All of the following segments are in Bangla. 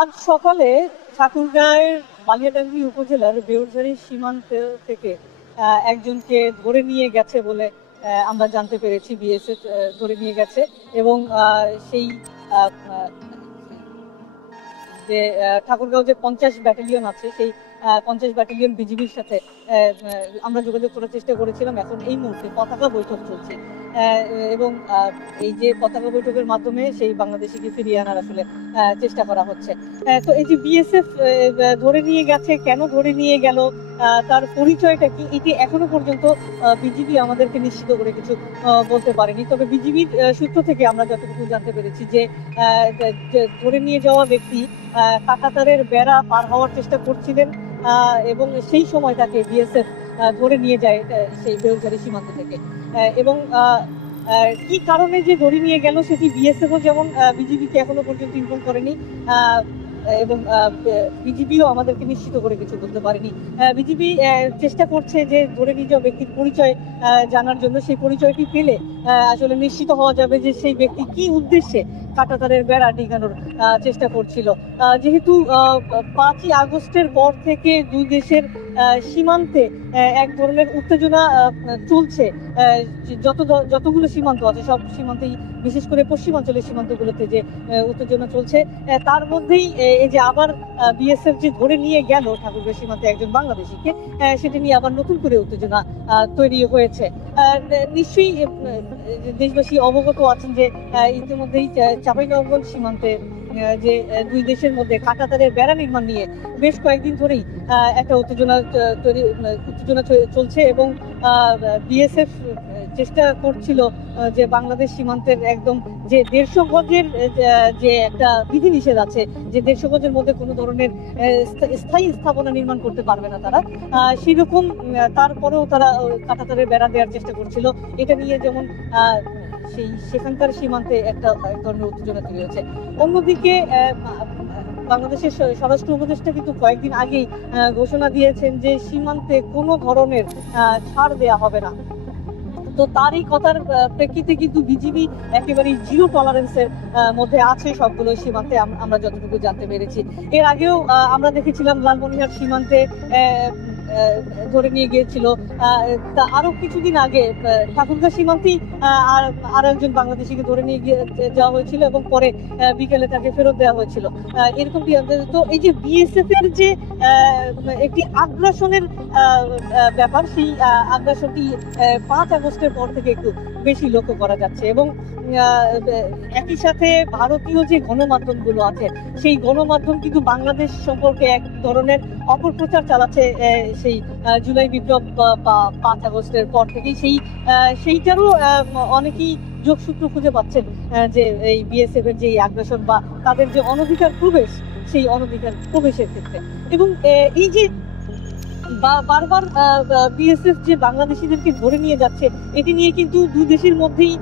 আজ সকালে ঠাকুরগাঁয়ের বালিয়াডাঙ্গি উপজেলার বেউরঝাড়ি সীমান্ত থেকে একজনকে ধরে নিয়ে গেছে বলে আমরা জানতে পেরেছি। বিএসএফ ধরে নিয়ে গেছে এবং সেই যে ঠাকুরগাঁও যে 50 ব্যাটালিয়ন আছে সেই 50 ব্যাটালিয়ন বিজিবির সাথে আমরা যোগাযোগ করার চেষ্টা করেছিলাম। এখন এই মুহূর্তে পতাকা বৈঠক চলছে এবং এই যে পতাকা বৈঠকের মাধ্যমে সেই বাংলাদেশিকে ফিরিয়ে আনার আসলে চেষ্টা করা হচ্ছে। তো এই যে বিএসএফ ধরে নিয়ে গেছে, কেন ধরে নিয়ে গেল, তার পরিচয়টা কি, এটি এখনো পর্যন্ত বিজিবি আমাদেরকে নিশ্চিত করে কিছু বলতে পারেনি। তবে বিজিবির সূত্র থেকে আমরা যতটুকু জানতে পেরেছি যে ধরে নিয়ে যাওয়া ব্যক্তি কাঁটাতারের বেড়া পার হওয়ার চেষ্টা করছিলেন এবং সেই সময় তাকে বিএসএফ ধরে নিয়ে যায় সেই বেউরঝাড়ি সীমান্ত থেকে। এবং কি কারণে যে ধরে নিয়ে গেল সেটি বিএসএফও যেমন বিজিবিকে এখনো পর্যন্ত ইনফর্ম করেনি এবং বিজিবিও আমাদেরকে নিশ্চিত করে কিছু বলতে পারেনি। বিজিবি চেষ্টা করছে যে ধরে নিয়ে যাওয়া ব্যক্তির পরিচয় জানার জন্য। সেই পরিচয়টি পেলে আসলে নিশ্চিত হওয়া যাবে যে সেই ব্যক্তি কি উদ্দেশ্যে কাঁটাতারের বেড়া ডিঙানোর চেষ্টা করছিল। যেহেতু 5ই আগস্টের পর থেকে দুই দেশের সীমান্তে এক ধরনের উত্তেজনা চলছে, যতগুলো সীমান্ত আছে সব সীমান্তেই, বিশেষ করে পশ্চিমাঞ্চলের সীমান্তগুলোতে যে উত্তেজনা চলছে, তার মধ্যেই এই যে আবার বিএসএফ যে ধরে নিয়ে গেল ঠাকুরগাঁও সীমান্তে একজন বাংলাদেশিকে, সেটি নিয়ে আবার নতুন করে উত্তেজনা তৈরি হয়েছে। নিশ্চয়ই দেশবাসী অবগত আছেন যে ইতিমধ্যেই চাঁপাইনবাবগঞ্জ সীমান্তে যে দুই দেশের মধ্যে কাঁটাতারের বেড়া নির্মাণ নিয়ে বেশ কয়েকদিন ধরেই একটা উত্তেজনা চলছে এবং বিএসএফ চেষ্টা করছিল যে বাংলাদেশ সীমান্তের একদম যে 150 গজের যে একটা বিধিনিষেধ আছে, যে 150 গজের মধ্যে কোনো ধরনের স্থায়ী স্থাপনা নির্মাণ করতে পারবে না তারা, সেরকম তারপরেও তারা কাঁটাতারের বেড়া দেওয়ার চেষ্টা করছিল। এটা নিয়ে যেমন সেখানকার সীমান্তে একটা এক ধরনের উত্তেজনা তৈরি হয়েছে। অন্যদিকে বাংলাদেশের স্বরাষ্ট্র উপদেষ্টা কিন্তু কয়েকদিন আগেই ঘোষণা দিয়েছেন যে সীমান্তে কোনো ধরনের ছাড় দেয়া হবে না। তো তার এই কথার প্রেক্ষিতে কিন্তু বিজিবি একেবারেই জিরো টলারেন্সের মধ্যে আছে সবগুলো সীমান্তে, আমরা যতটুকু জানতে পেরেছি। এর আগেও আমরা দেখেছিলাম লালমনিরহাট সীমান্তে ধরে নিয়ে গিয়েছিল। তা আরো কিছুদিন আগে ঠাকুরগাঁও সীমান্তেই আর একজন বাংলাদেশিকে ধরে নিয়ে যাওয়া হয়েছিল এবং পরে বিকেলে তাকে ফেরত দেওয়া হয়েছিল। এরকমটি তো এই যে বিএসএফ এর যে একটি আগ্রাসনের ব্যাপার, সেই আগ্রাসনটি 5 আগস্টের পর থেকে একটু বেশি লক্ষ্য করা যাচ্ছে এবং একই সাথে ভারতীয় যে গণমাধ্যমগুলো আছে সেই গণমাধ্যম কিন্তু বাংলাদেশ সম্পর্কে এক ধরনের অপপ্রচার চালাচ্ছে সেই জুলাই বিপ্লব বা 5 আগস্টের পর থেকেই। সেইটারও অনেকেই যোগসূত্র খুঁজে পাচ্ছেন যে এই বিএসএফ এর যে আগ্রাসন বা তাদের যে অনধিকার প্রবেশ, সেই অনধিকার প্রবেশের ক্ষেত্রে। এবং এই যে বারবার বিএসএফ যে বাংলাদেশিদেরকে ধরে নিয়ে যাচ্ছে, এটি নিয়ে কিন্তু দুই দেশের মধ্যেই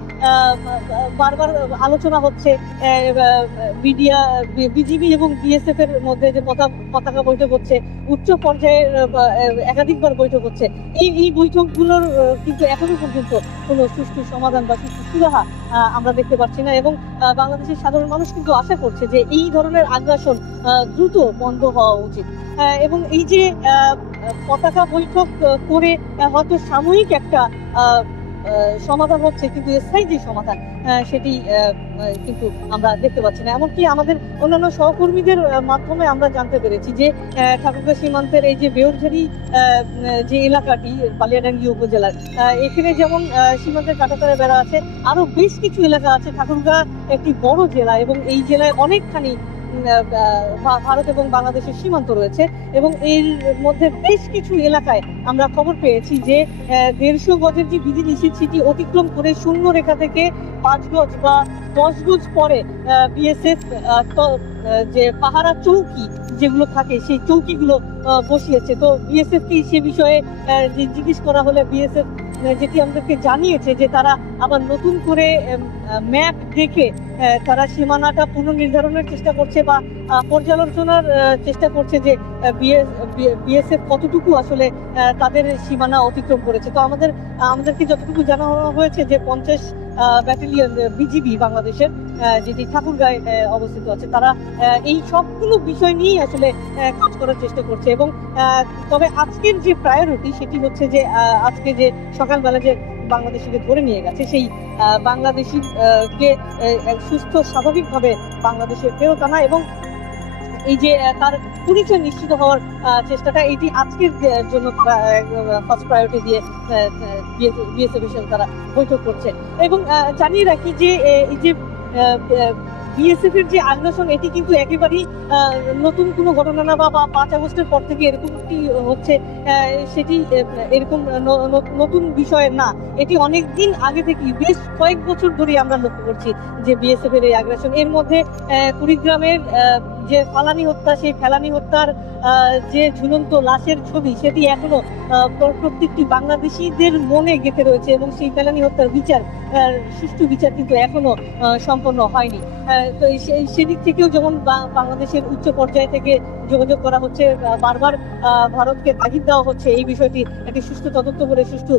বারবার আলোচনা হচ্ছে। বিজিবি এবং বিএসএফ এর মধ্যে যে পতাকা বৈঠক হচ্ছে, উচ্চ পর্যায়ের একাধিকবার বৈঠক হচ্ছে। এই বৈঠকগুলোর কিন্তু এখনো পর্যন্ত কোনো সুষ্ঠু সমাধান বা সুষ্ঠু সুরাহা আমরা দেখতে পাচ্ছি না এবং বাংলাদেশের সাধারণ মানুষ কিন্তু আশা করছে যে এই ধরনের আগ্রাসন দ্রুত বন্ধ হওয়া উচিত। এবং এই যে পতাকা বৈঠক করে হয়তো সাময়িক একটা সমাধান হচ্ছে, কিন্তু স্থায়ী যে সমাধান সেটি কিন্তু আমরা দেখতে পাচ্ছি না। এমনকি আমাদের অন্যান্য সহকর্মীদের মাধ্যমে আমরা জানতে পেরেছি যে ঠাকুরগাঁও সীমান্তের এই যে বেউরঝাড়ি যে এলাকাটি বালিয়াডাঙ্গি উপজেলার, এখানে যেমন সীমান্তের কাঁটাতারের বেড়া আছে, আরো বেশ কিছু এলাকা আছে। ঠাকুরগাঁও একটি বড় জেলা এবং এই জেলায় অনেকখানি ভারত এবং বাংলাদেশের সীমান্ত রয়েছে এবং এর মধ্যে বেশ কিছু এলাকায় আমরা খবর পেয়েছি যে 150 গজের যে বিধিনিষেধ সেটি অতিক্রম করে শূন্য রেখা থেকে 5 গজ বা 10 গজ পরে বিএসএফ যে পাহারা চৌকি যেগুলো থাকে সেই চৌকিগুলো বসিয়েছে। তো বিএসএফ কি সে বিষয়ে জিজ্ঞেস করা হলে বিএসএফ যেটি আমাদেরকে জানিয়েছে যে তারা আবার নতুন করে ম্যাপ দেখে তারা সীমানাটা পুনর্নির্ধারণের চেষ্টা করছে বা পর্যালোচনার চেষ্টা করছে যে বিএসএফ কতটুকু আসলে তাদের সীমানা অতিক্রম করেছে। তো আমাদেরকে যতটুকু জানানো হয়েছে যে 50 ব্যাটালিয়ন বিজিবি বাংলাদেশের যেটি ঠাকুরগাঁয়ে অবস্থিত আছে, তারা এই সবগুলো বিষয় নিয়েই আসলে কাজ করার চেষ্টা করছে। এবং তবে আজকের যে প্রায়োরিটি সেটি হচ্ছে যে আজকে যে সকালবেলা যে বাংলাদেশিকে ধরে নিয়ে গেছে, সেই বাংলাদেশি কে সুস্থ স্বাভাবিকভাবে বাংলাদেশে ফেরত আনা এবং এই যে তার পরিচয় নিশ্চিত হওয়ার চেষ্টাটা, এটি আজকের জন্য তারা ফার্স্ট প্রায়োরিটি দিয়ে বিএসএফ এর সাথে তারা বৈঠক করছে। এবং জানিয়ে রাখি যে এই যে বিএসএফ এর যে আগ্রাসন, এটি কিন্তু একেবারেই নতুন কোনো ঘটনা না, বা 5 আগস্টের পর থেকে এরকমটি হচ্ছে সেটি এরকম নতুন বিষয় না। এটি অনেক দিন আগে থেকে, বেশ কয়েক বছর ধরে আমরা লক্ষ্য করছি যে বিএসএফ এর এই আগ্রাসন। এর মধ্যে কুড়িগ্রামের যে ফালানি হত্যা, সেই ফেলানি হত্যার যে ঝুলন্ত লাশের ছবি, সেটি এখনো প্রত্যেকটি বাংলাদেশিদের মনে গেঁথে রয়েছে এবং সেই ফেলানি হত্যার বিচার, সুষ্ঠু বিচার কিন্তু এখনো সম্পন্ন হয়নি। তো সেদিক থেকেও যেমন বাংলাদেশের উচ্চ পর্যায় থেকে যোগাযোগ করা হচ্ছে, বারবার ভারতকে তাগিদ দেওয়া হচ্ছে এই বিষয়টি একটি সুষ্ঠু তদন্ত করে সুষ্ঠু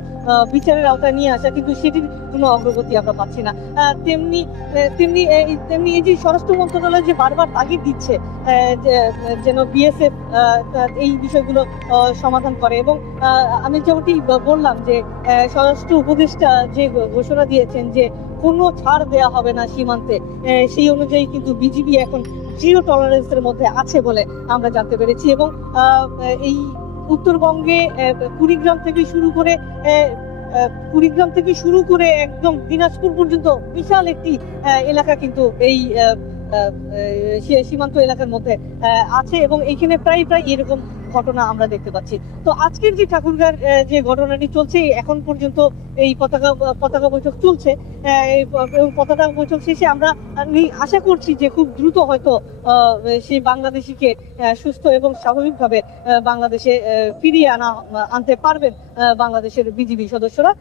বিচারের আওতায় নিয়ে আসা, কিন্তু সেটির কোনো অগ্রগতি আমরা পাচ্ছি না। তেমনি তেমনি তেমনি এই যে স্বরাষ্ট্র মন্ত্রণালয় যে বারবার তাগিদ দিচ্ছে যেন বিএসএফ এই বিষয়গুলো সমাধান করে, এবং আমি যেমনটি বললাম যে স্বরাষ্ট্র উপদেষ্টা যে ঘোষণা দিয়েছেন যে কোনো ছাড় দেওয়া হবে না সীমান্তে, সেই অনুযায়ী কিন্তু বিজিবি এখন জিরো টলারেন্সের মধ্যে আছে বলে আমরা জানতে পেরেছি। এবং এই উত্তরবঙ্গে কুড়িগ্রাম থেকে শুরু করে একদম দিনাজপুর পর্যন্ত বিশাল একটি এলাকা কিন্তু এই সীমান্ত এলাকার মধ্যে আছে, এবং এইখানে প্রায় এরকম ঘটনা আমরা দেখতে পাচ্ছি। তো আজকের যে ঠাকুরগাঁর যে ঘটনাটি চলছে, এখন পর্যন্ত এই পতাকা বৈঠক চলছে, এবং পতাকা বৈঠক শেষে আমরা আশা করছি যে খুব দ্রুত হয়তো সেই বাংলাদেশিকে সুস্থ এবং স্বাভাবিকভাবে বাংলাদেশে ফিরিয়ে আনতে পারবেন বাংলাদেশের বিজিবি সদস্যরা।